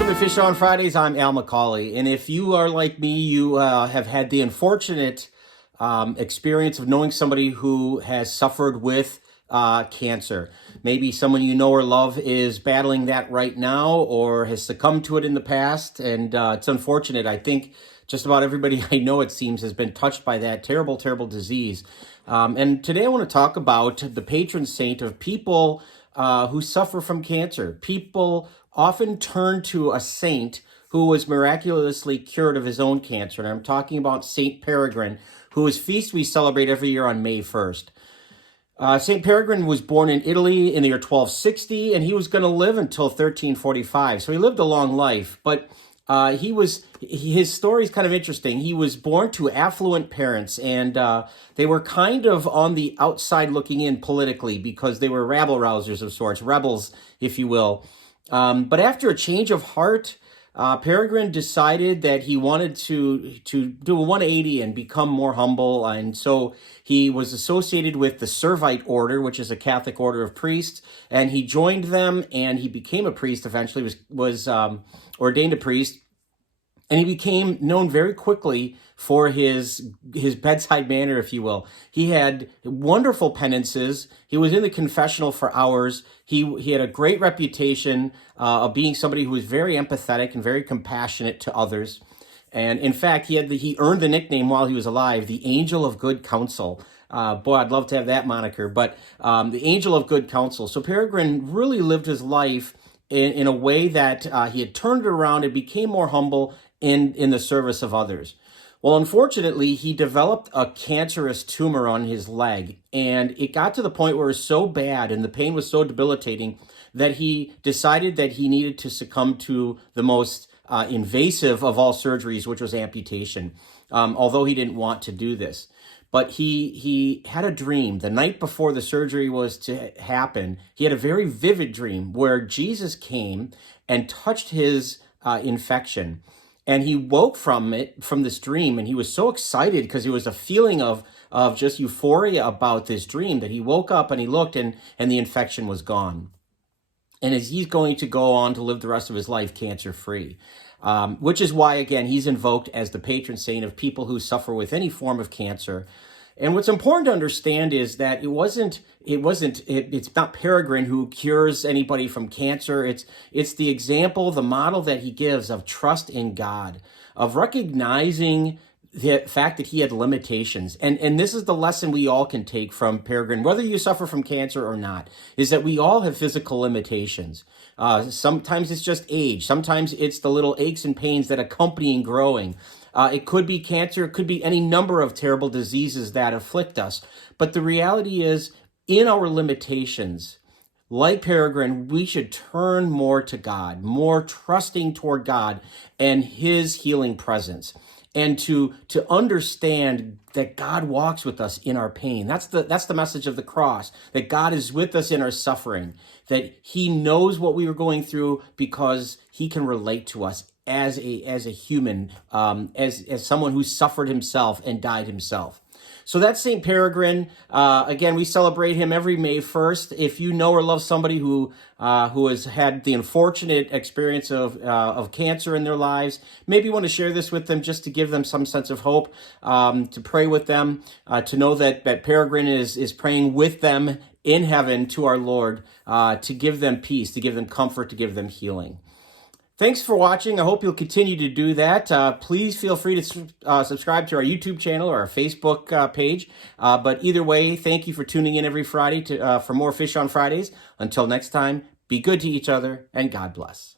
Welcome to Fish on Fridays. I'm McCauley, and if you are like me, you have had the unfortunate experience of knowing somebody who has suffered with cancer. Maybe someone you know or love is battling that right now or has succumbed to it in the past, and it's unfortunate. I think just about everybody I know, it seems, has been touched by that terrible, terrible disease. And today I want to talk about the patron saint of people who suffer from cancer. People often turn to a saint who was miraculously cured of his own cancer. And I'm talking about Saint Peregrine, whose feast we celebrate every year on May 1st. Saint Peregrine was born in Italy in the year 1260, and he was going to live until 1345. So he lived a long life, but his story is kind of interesting. He was born to affluent parents, and they were kind of on the outside looking in politically because they were rabble-rousers of sorts, rebels, if you will. But after a change of heart, Peregrine decided that he wanted to do a 180 and become more humble. And so he was associated with the Servite order, which is a Catholic order of priests. And he joined them and he became a priest eventually, was ordained a priest. And he became known very quickly for his bedside manner, if you will. He had wonderful penances. He was in the confessional for hours. He had a great reputation of being somebody who was very empathetic and very compassionate to others. And in fact, he earned the nickname while he was alive, the Angel of Good Counsel. Boy, I'd love to have that moniker, but the Angel of Good Counsel. So Peregrine really lived his life in a way that he had turned it around and became more humble in the service of others. Well, unfortunately, he developed a cancerous tumor on his leg, and it got to the point where it was so bad and the pain was so debilitating that he decided that he needed to succumb to the most invasive of all surgeries, which was amputation, although he didn't want to do this. But he had a dream. The night before the surgery was to happen, he had a very vivid dream where Jesus came and touched his infection. And he woke from this dream, and he was so excited because it was a feeling of just euphoria about this dream that he woke up and he looked and the infection was gone. And as he's going to go on to live the rest of his life cancer-free, which is why, again, he's invoked as the patron saint of people who suffer with any form of cancer. And what's important to understand is that it's not Peregrine who cures anybody from cancer. It's the example, the model that he gives of trust in God, of recognizing the fact that he had limitations. And this is the lesson we all can take from Peregrine, whether you suffer from cancer or not, is that we all have physical limitations. Sometimes it's just age. Sometimes it's the little aches and pains that accompany growing. It could be cancer. It could be any number of terrible diseases that afflict us. But the reality is, in our limitations, like Peregrine, we should turn more to God, more trusting toward God and his healing presence, and to understand that God walks with us in our pain. That's the message of the cross, that God is with us in our suffering, that he knows what we were going through because he can relate to us as a human, as someone who suffered himself and died himself. So that's St. Peregrine. Again, we celebrate him every May 1st. If you know or love somebody who has had the unfortunate experience of cancer in their lives, maybe you want to share this with them just to give them some sense of hope, to pray with them, to know that Peregrine is praying with them in heaven to our Lord, to give them peace, to give them comfort, to give them healing. Thanks for watching. I hope you'll continue to do that. Please feel free to subscribe to our YouTube channel or our Facebook page. But either way, thank you for tuning in every Friday for more Fish on Fridays. Until next time, be good to each other and God bless.